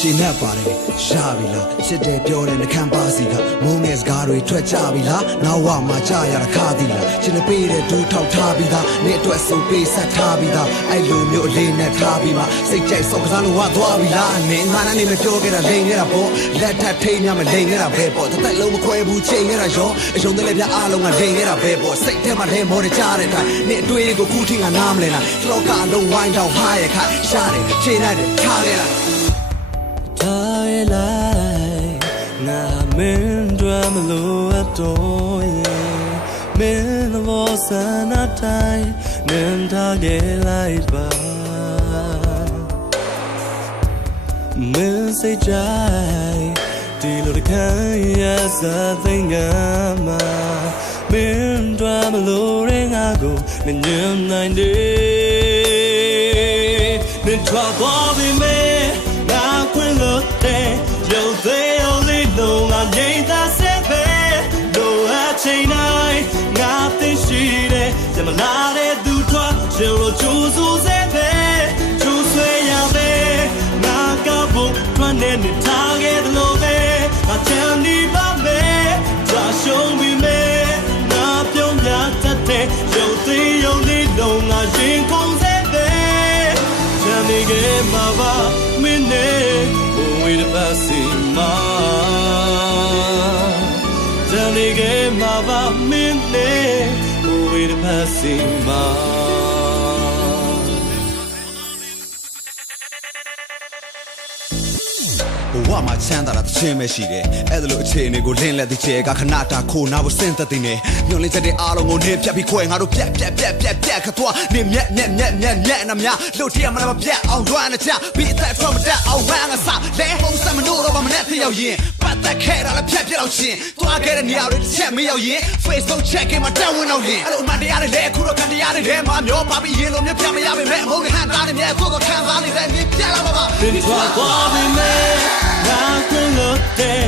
ရှင်းနဲ့ပါတယ်ရပြီလားချစ်တယ်ပြောတဲ့နှကမ်းပါစီကမုန်းငယ်စကားတွေထွက်ကြပြီလားနောက်ဝမှာကြရတာခါသည်လားချစ်နေပေးတဲ့ဒူးထောက်ထားပြီးသားနေ့အတွက်ဆိုပေးဆက်ထားပြီးသားအဲ့လိုမျိုးအလေးနဲ့ထားပြီးမှစိတ်ကြိုက်စောက်ကစားလို့ဝသွားပြီလားနင်းငါနဲ့နေမပြောခဲ့တာလိန်ခဲ့တာပေါ့လက်ထပ်ထိန်များမလိန်ခဲ့တာပဲပေါ့တစ်သက်လုံးမခွဲဘူးချိန်ခဲ့တာရောအယုံတဲ့လက်ပြအားလုံးကလိန်ခဲ့တာပဲပေါ့စိတ်ထဲမှာလဲမော်နေကြတဲ့အတိုင်းနေ့အတွေ့အကြုံကိုခုထိငါနားမလဲလားလောကအလုံးဝိုင်းတောင်ဟားရခါရှားတယ်ချိန်လိုက်တယ်ထားခဲ့တာ မင်းတို့မလို့အတော့ရဲ့မင်းတို့ဆန္ဒတိုင်းနင်ထားခဲ့လိုက်ပါမင်းစိတ်ကြိုက်ဒီလိုတခါရစားသိငါမှာမင်းတို့မလို့ရင်ငါကိုမညံနိုင်တယ်မင်းတို့ပေါ်ပြီ တယ်ဇမလာတဲ့သူထွက်ရှင်လို့ကြိုးစိုးစေပဲကြိုးဆွဲရပဲငါကဖို့ထွက်နေနေထားခဲ့တယ်လို့ပဲငါချမ်းနေပါမယ်ကြာရှုံးပြီမယ်ငါပြုံးပြတတ်တဲ့ရုပ်သေးရုံလေးလုံးငါရင်ခုန်စေပဲ Johnny get my va minute we the passima Johnny get my va minute we the passima ဘဝမှာချမ်းသာတာတစ်ချင်းပဲရှိတယ်အဲ့ဒါလိုအခြေအနေကိုလင်းလက်တဲ့ချေကခဏတာခိုနာဖို့စဉ်သက်တင်နေညွန်လင်းချက်တဲ့အားလုံးကိုနေပြတ်ပြီးခွဲငါတို့ပြက်ပြက်ပြက်ပြက်ပြက်ခသွားနေမြက်မြက်မြက်မြက်မြက်နာမြလှုပ်ထရမလားမပြက်အောင်ရွမ်းနေချပြီးအသက်ထွက်မတက်အောင်ဝမ်းငါစလဲဟုံးစမနိုးတော့မနဲ့တယောက်ရင် ပတ်သက်ခဲ့တာလည်းဖြတ်ပြက်တော့ချင်းသွားခဲ့တဲ့နေရာတွေတစ်ချက်မရောက်ရင် Facebook check in မှာတက်ဝင်တော့ရင်အဲ့လိုအမှန်တရားတွေလဲအခုတော့ခံတရားတွေထဲမှာမျောပါပြီးရင်လိုမျိုးပြမရပါပဲအမုန်းနဲ့ဟန်တာတွေမြဲကိုယ်ကိုခံစားနေတဲ့နေပြက်လာပါပါ Been try for me man ငါခွင့်လို့တဲ့